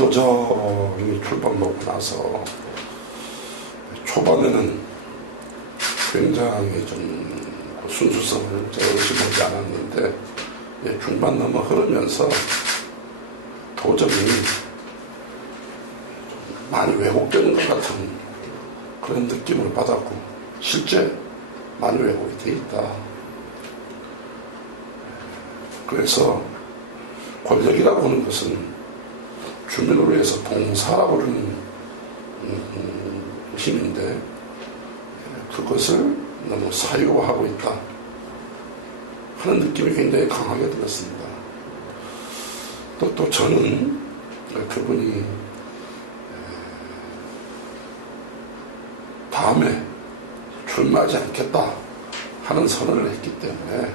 도정이 출범하고 나서 초반에는 굉장히 좀 순수성을 의심하지 않았는데 중반 넘어 흐르면서 도정이 많이 왜곡되는 것 같은 그런 느낌을 받았고 실제 많이 왜곡이 돼 있다. 그래서 권력이라고 하는 것은 주민을 위해서 봉사라고 하는 힘인데 그것을 너무 사유화하고 있다 하는 느낌이 굉장히 강하게 들었습니다. 또 저는 그분이 다음에 출마하지 않겠다 하는 선언을 했기 때문에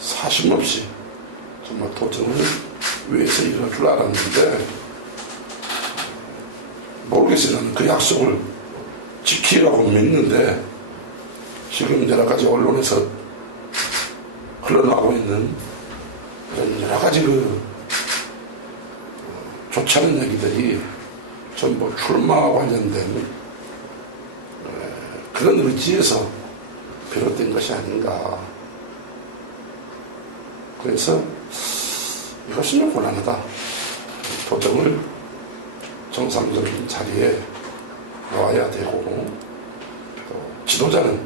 사심없이 정말 도정을 위해서 이럴 줄 알았는데 모르겠어요. 저는 그 약속을 지키라고 믿는데 지금 여러 가지 언론에서 흘러나오고 있는 여러 가지 좋지 않은 얘기들이 전부 출마와 관련된 그런 의지에서 비롯된 것이 아닌가. 그래서 이것은 좀 곤란하다. 도정을 정상적인 자리에 놓아야 되고 또 지도자는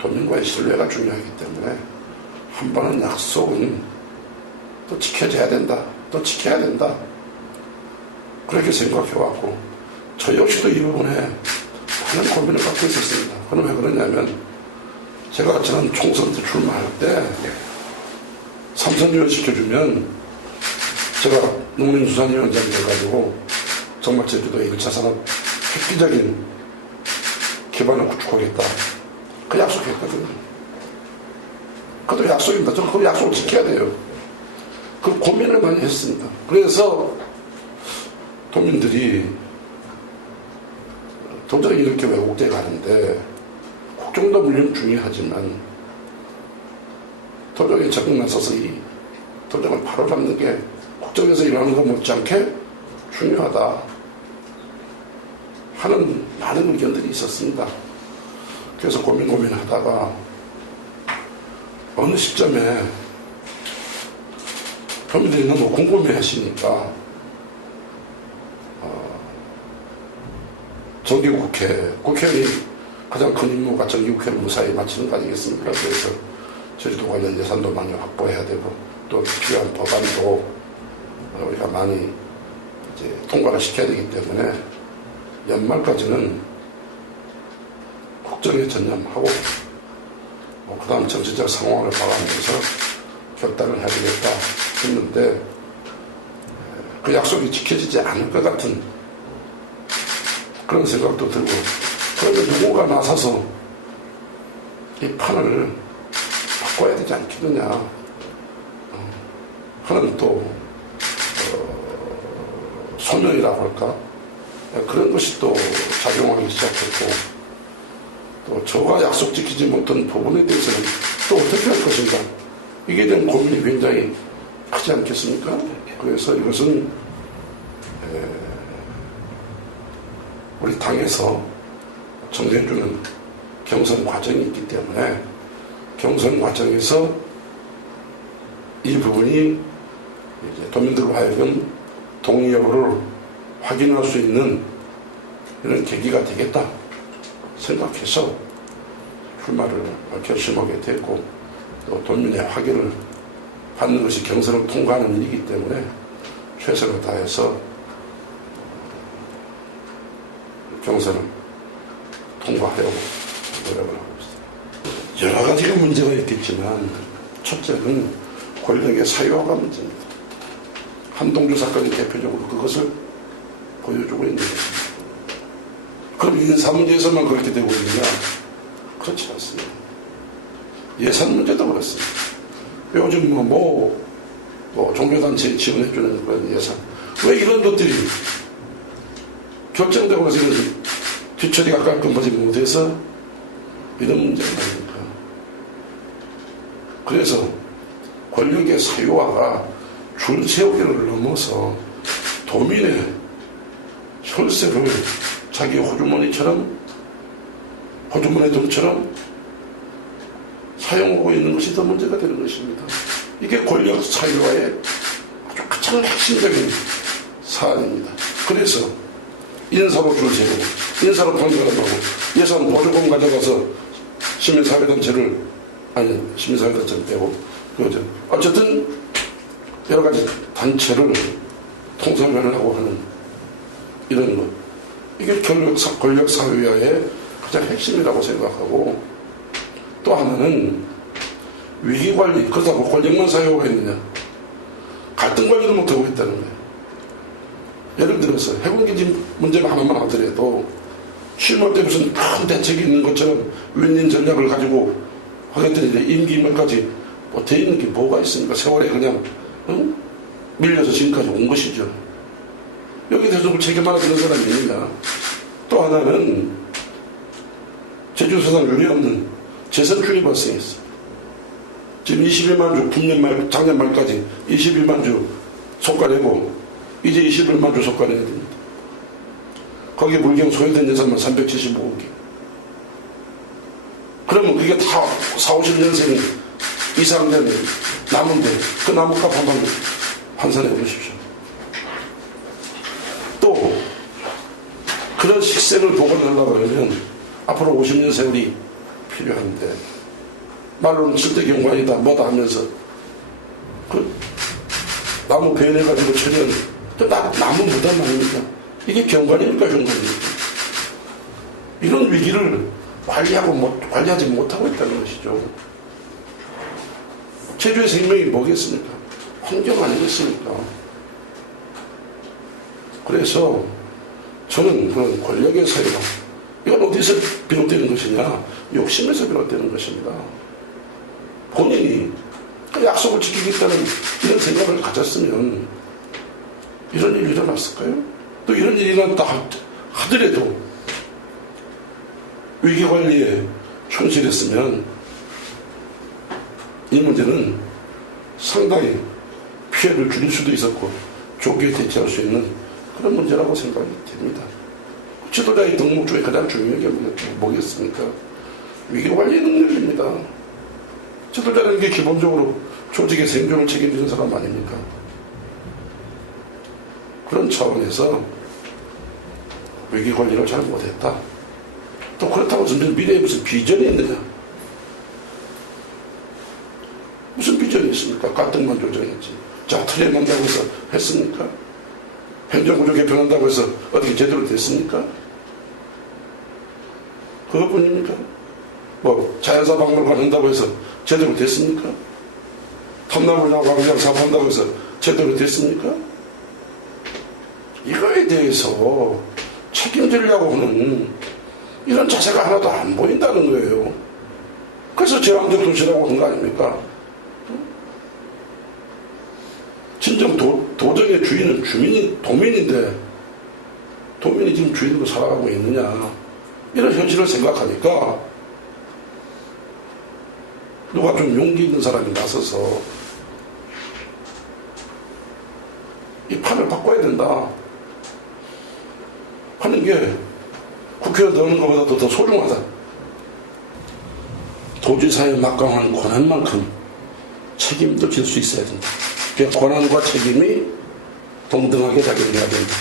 도민과의 신뢰가 중요하기 때문에 한 번은 약속은 또 지켜져야 된다. 또 지켜야 된다. 그렇게 생각해왔고 저 역시도 이 부분에 많은 고민을 갖고 있었습니다. 그럼 왜 그러냐면 제가 저는 총선 때 출마할 때 삼선위원 시켜주면 제가 농림수산위원장이 돼가지고 정말 제주도의 1차 산업 획기적인 기반을 구축하겠다. 그 약속했거든요. 그것도 약속입니다. 저는 그 약속을 지켜야 돼요. 그 고민을 많이 했습니다. 그래서 도민들이 도저히 이렇게 왜곡돼 가는데 국정도 물론 중요하지만 도정에 적응 나서서 이 도정을 바로 잡는 게 국정에서 일하는 것 못지않게 중요하다 하는 많은 의견들이 있었습니다. 그래서 고민하다가 어느 시점에 도민들이 너무 궁금해 하시니까 정기국회, 국회의원이 가장 큰 임무가 정기국회를 무사히 마치는 거 아니겠습니까? 그래서 제주도 관련 예산도 많이 확보해야 되고 또 필요한 법안도 우리가 많이 이제 통과를 시켜야 되기 때문에 연말까지는 국정에 전념하고 그 다음 정치적 상황을 봐가면서 결단을 해야 되겠다 했는데 그 약속이 지켜지지 않을 것 같은 그런 생각도 들고 그런데 누군가 나서서 이 판을 바꿔야 되지 않겠느냐 하는 또 소명이라고 할까 그런 것이 또 작용하기 시작했고 또 저가 약속 지키지 못한 부분에 대해서는 또 어떻게 할 것인가 이게 대한 고민이 굉장히 크지 않겠습니까? 그래서 이것은 우리 당에서 정해주는 경선 과정이 있기 때문에 경선 과정에서 이 부분이 이제 도민들과 하여금 동의 여부를 확인할 수 있는 이런 계기가 되겠다 생각해서 출마를 결심하게 됐고 또 도민의 확인을 받는 것이 경선을 통과하는 일이기 때문에 최선을 다해서 경선을 통과하려고 노력을 하고 있습니다. 여러 가지가 문제가 있겠지만 첫째는 권력의 사유화가 문제입니다. 한동주 사건이 대표적으로 그것을 보여주고 있는 것입니다. 그럼 인사 문제에서만 그렇게 되고 있느냐? 그렇지 않습니다. 예산 문제도 그렇습니다. 요즘 종교단체에 지원해주는 그런 예산. 왜 이런 것들이 결정되고 나서 뒤처리가 깔끔하지 못해서 이런 문제가 아닙니까? 그래서 권력의 사유화가 줄 세우기를 넘어서 도민의 혈세를 자기 호주머니 돈처럼 사용하고 있는 것이 더 문제가 되는 것입니다. 이게 권력 사회화의 아주 가장 핵심적인 사안입니다. 그래서 인사로 줄 세우고 인사로 판결하고 예산 보조금 가져가서 시민사회단체를 빼고 어쨌든 여러 가지 단체를 통솔하려고 하는 이런 것, 이게 권력 사회화의 가장 핵심이라고 생각하고, 또 하나는 위기관리. 그렇다고 권력만 사회화가 있느냐? 갈등 관리를 못하고 있다는 거예요. 예를 들어서 해군기지 문제를 하나만 하더라도 취임할 때 무슨 큰 대책이 있는 것처럼 윈윈 전략을 가지고 하겠더니 임기 말까지 뭐 돼 있는 게 뭐가 있습니까? 세월에 그냥 밀려서 지금까지 온 것이죠. 여기에 대해서 누구 책임하나 드는 사람이 있느냐? 또 하나는 제주도상 유례없는 재선출이 발생했어. 지금 22만 주, 작년 말까지 22만 주 속가내고 이제 21만 주 속가내야 됩니다. 거기에 물경 소요된 예산만 375억 개. 그러면 그게 다 4, 50년생 이상 되면 남은데 그 나무값 한번 환산해 보십시오. 또 그런 식생을 복원하려고 하면 앞으로 50년 세월이 필요한데, 말로는 절대 경관이다 뭐다 하면서 그 나무 베어내가지고 천연 나무 무단 아닙니까? 이게 경관입니까? 경관입니까? 이런 위기를 관리하지 못하고 있다는 것이죠. 제주의 생명이 뭐겠습니까? 환경 아니겠습니까? 그래서 저는 그런 권력의 사회가, 이건 어디서 비롯되는 것이냐? 욕심에서 비롯되는 것입니다. 본인이 그 약속을 지키겠다는 이런 생각을 가졌으면 이런 일이 일어났을까요? 또 이런 일이 일어났다 하더라도 위기관리에 충실했으면 이 문제는 상당히 피해를 줄일 수도 있었고 좋게 대처할 수 있는 그런 문제라고 생각이 됩니다. 지도자의 덕목 중에 가장 중요한 게 뭐겠습니까? 위기관리 능력입니다. 지도자라는 게 기본적으로 조직의 생존을 책임지는 사람 아닙니까? 그런 차원에서 위기관리를 잘 못했다. 또 그렇다고 미래에 무슨 비전이 있느냐? 무슨 비전이 있습니까? 가뜩만 조정했지. 자, 틀에 만다고 해서 했습니까? 행정구조 개편한다고 해서 어떻게 제대로 됐습니까? 그것뿐입니까? 뭐 자연사 박물관 한다고 해서 제대로 됐습니까? 탐나물량 광장 사업한다고 해서 제대로 됐습니까? 이거에 대해서 책임지려고 하는 이런 자세가 하나도 안 보인다는 거예요. 그래서 제왕적 도시라고 한 거 아닙니까? 진정 도정의 주인은 도민인데 도민이 지금 주인으로 살아가고 있느냐, 이런 현실을 생각하니까 누가 좀 용기 있는 사람이 나서서 이 판을 바꿔야 된다 하는 게 국회의원 넣는 것보다도 더 소중하다. 도지사의 막강한 권한만큼 책임도 질 수 있어야 된다. 그러니까 권한과 책임이 동등하게 작용해야 된다.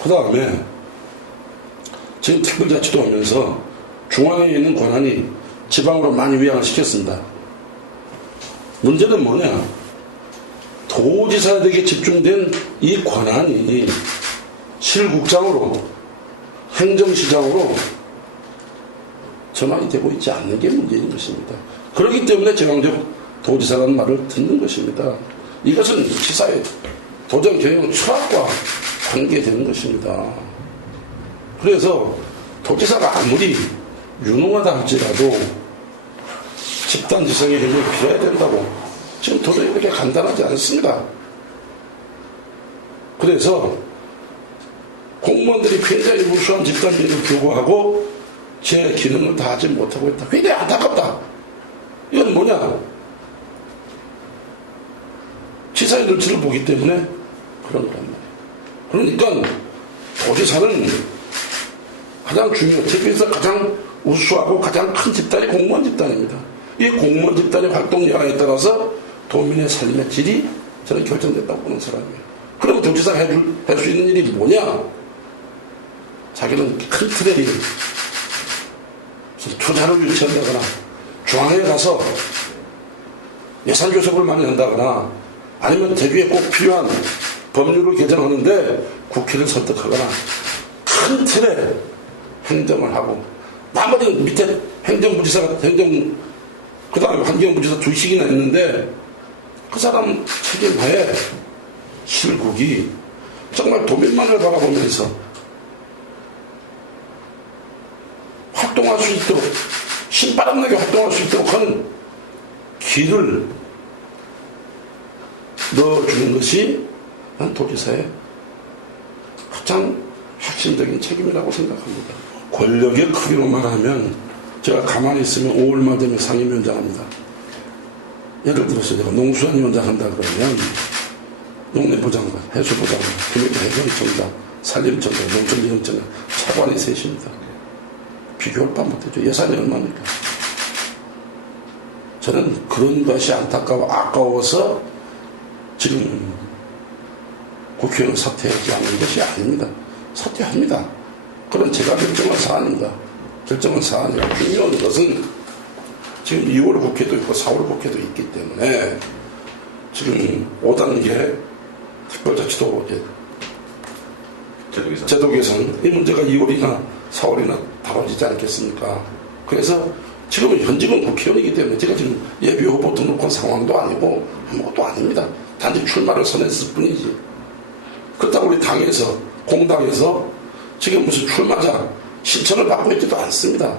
그 다음에 지금 특별자치도 하면서 중앙에 있는 권한이 지방으로 많이 위양을 시켰습니다. 문제는 뭐냐? 도지사에게 집중된 이 권한이 실국장으로, 행정시장으로 전환이 되고 있지 않는 게 문제인 것입니다. 그렇기 때문에 제왕적 도지사라는 말을 듣는 것입니다. 이것은 지사의 도정 경영 철학과 관계되는 것입니다. 그래서 도지사가 아무리 유능하다 할지라도 집단지성의 힘이 필요해야 된다고 지금 도저히 그렇게 간단하지 않습니다. 그래서 공무원들이 굉장히 무수한 집단비를 교구하고 제 기능을 다 하지 못하고 있다. 굉장히 안타깝다. 이건 뭐냐? 지사의 눈치를 보기 때문에 그런 거란 말이에요. 그러니까 도지사는 가장 중요한, TV에서 가장 우수하고 가장 큰 집단이 공무원 집단입니다. 이 공무원 집단의 활동 여하에 따라서 도민의 삶의 질이 저는 결정됐다고 보는 사람이에요. 그럼 도지사가 할 수 있는 일이 뭐냐? 자기는 큰 틀에 투자를 유치한다거나 중앙에 가서 예산 교섭을 많이 한다거나 아니면 대구에 꼭 필요한 법률을 개정하는데 국회를 설득하거나 큰 틀에 행정을 하고 나머지는 밑에 행정부지사가 그 다음에 환경부지사 2씩이나 있는데 그 사람 책임하에 실국이 정말 도민만을 바라보면서 활동할 수 있도록 신바람나게 활동할 수 있도록 하는 길을 넣어주는 것이 난 도지사의 가장 핵심적인 책임이라고 생각합니다. 권력의 크기로만 하면 제가 가만히 있으면 5월말 되면 상임위원장 합니다. 예를 들어서 제가 농수산위원장 한다 그러면 농림부 장관, 해수부 장관, 해수부청장, 산림청장, 농촌진흥청장 차관이 셋입니다. 비교할 바 못하죠. 예산이 얼마입니까? 저는 그런 것이 아까워서 지금 국회의원 사퇴하지 않는 것이 아닙니다. 사퇴합니다. 그건 제가 결정한 사안입니다. 결정한 사안이라 중요한 것은 지금 2월 국회도 있고 4월 국회도 있기 때문에 지금 5단계 특별자치도 제도 개선 이 문제가 2월이나 4월이나 다뤄지지 않겠습니까? 그래서 지금은 현직은 국회의원이기 때문에 제가 지금 예비후보 등록한 상황도 아니고 아무것도 아닙니다. 단지 출마를 선했을 뿐이지. 그렇다고 우리 당에서 공당에서 지금 무슨 출마자 신청을 받고 있지도 않습니다.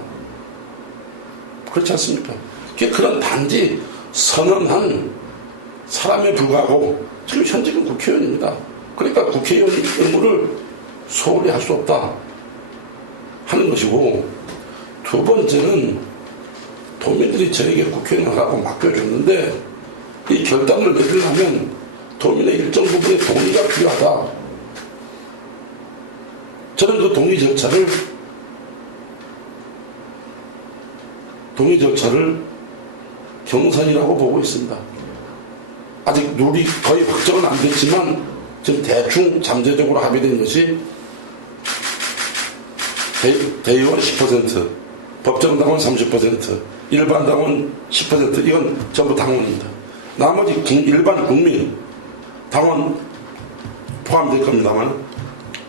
그렇지 않습니까? 그런 단지 선언한 사람에 불과하고 지금 현직은 국회의원입니다. 그러니까 국회의원 의무를 소홀히 할 수 없다 하는 것이고, 두 번째는 도민들이 저에게 국회의원 하라고 맡겨줬는데 이 결단을 내리려면 도민의 일정 부분의 동의가 필요하다. 저는 그 동의 절차를 경선이라고 보고 있습니다. 아직 룰이 거의 확정은 안 됐지만 지금 대충 잠재적으로 합의된 것이 대의원 10%, 법정당원 30%, 일반당원 10%, 이건 전부 당원입니다. 나머지 일반 국민, 당원 포함될 겁니다만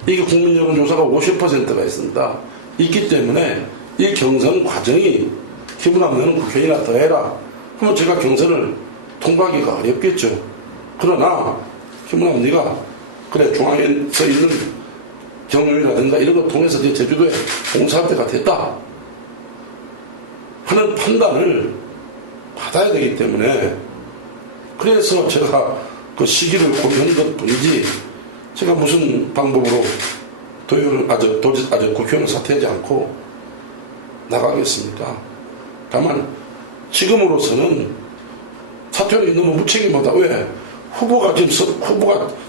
이게 국민 여론조사가 50%가 있습니다. 있기 때문에 이 경선 과정이 기분하면 너는 국회의원이나 더 해라 하면 제가 경선을 통과하기가 어렵겠죠. 그러나 기분하면 네가 그래 중앙에서 있는 경영이라든가 이런 걸 통해서 제주도에 봉사할 때가 됐다 하는 판단을 받아야 되기 때문에 그래서 제가 그 시기를 고려한 것 뿐이지 제가 무슨 방법으로 국회의원 사퇴하지 않고 나가겠습니까? 다만 지금으로서는 사퇴하기 너무 무책임하다. 왜? 후보가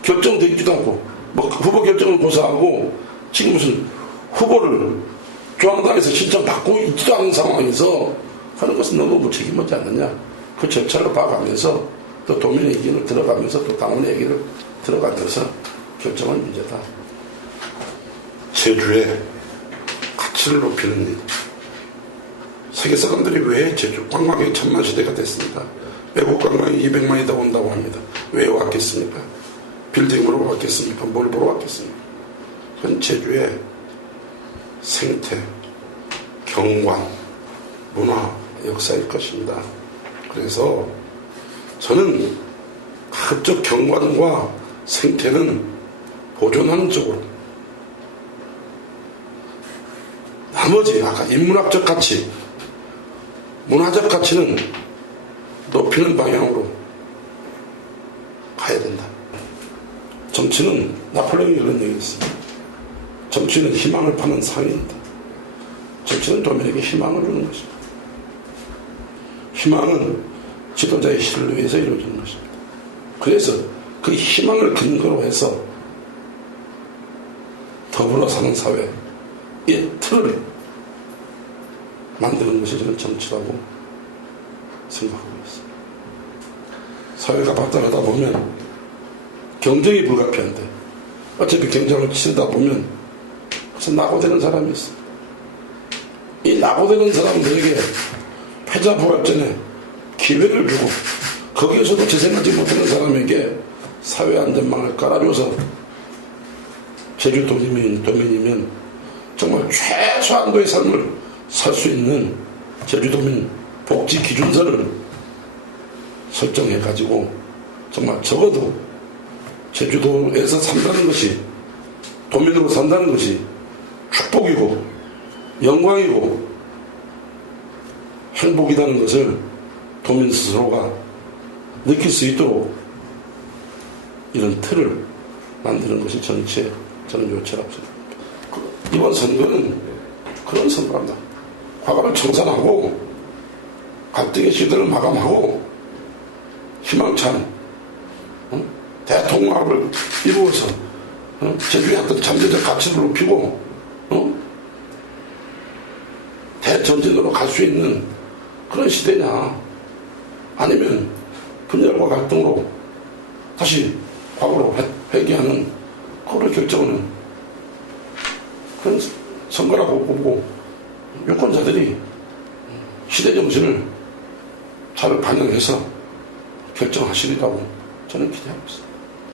결정되어 있지도 않고 후보 결정을 고사하고 지금 무슨 후보를 중앙당에서 신청받고 있지도 않은 상황에서 하는 것은 너무 무책임하지 않느냐. 그 절차를 봐가면서 또 도민의 의견을 들어가면서 또 당원의 얘기를 들어가면서 결정할 문제다. 제주의 가치를 높이는 일. 세계 사람들이 왜 제주 관광객 1000만 시대가 됐습니다. 외국 관광이 200만이 더 온다고 합니다. 왜 왔겠습니까? 빌딩으로 왔겠습니까? 뭘 보러 왔겠습니까? 그건 제주의 생태, 경관, 문화, 역사일 것입니다. 그래서 저는 가급적 경관과 생태는 보존하는 쪽으로, 나머지 아까 인문학적 가치, 문화적 가치는 높이는 방향으로 가야 된다. 정치는 나폴레옹이 그런 얘기 했습니다. 정치는 희망을 파는 상인이다. 정치는 도민에게 희망을 주는 것입니다. 희망은 지도자의 신뢰에서 이루어지는 것입니다. 그래서 그 희망을 근거로 해서 더불어 사는 사회, 이 틀을 만드는 것이 저는 정치라고 생각하고 있습니다. 사회가 발달하다 보면 경쟁이 불가피한데 어차피 경쟁을 치르다 보면 그래서 낙오되는 사람이 있습니다. 이 낙오되는 사람들에게 패자부활전에 기회를 주고 거기에서도 재생하지 못하는 사람에게 사회 안전망을 깔아줘서 제주도민이면 정말 최소한도의 삶을 살 수 있는 제주도민 복지 기준서를 설정해 가지고 정말 적어도 제주도에서 산다는 것이, 도민으로 산다는 것이 축복이고 영광이고 행복이라는 것을 도민 스스로가 느낄 수 있도록 이런 틀을 만드는 것이 정치의 저는 요체라고 생각합니다. 이번 선거는 그런 선거입니다. 과거를 청산하고 갈등의 시대를 마감하고 희망찬 대통합을 이루어서 제주의 어떤 잠재적 가치를 높이고 대전진으로 갈 수 있는 그런 시대냐, 아니면 분열과 갈등으로 다시 과거로 회귀하는 그걸 결정하는 그런 선거라고 보고 유권자들이 시대 정신을 잘 반영해서 결정하시리라고 저는 기대하고 있습니다.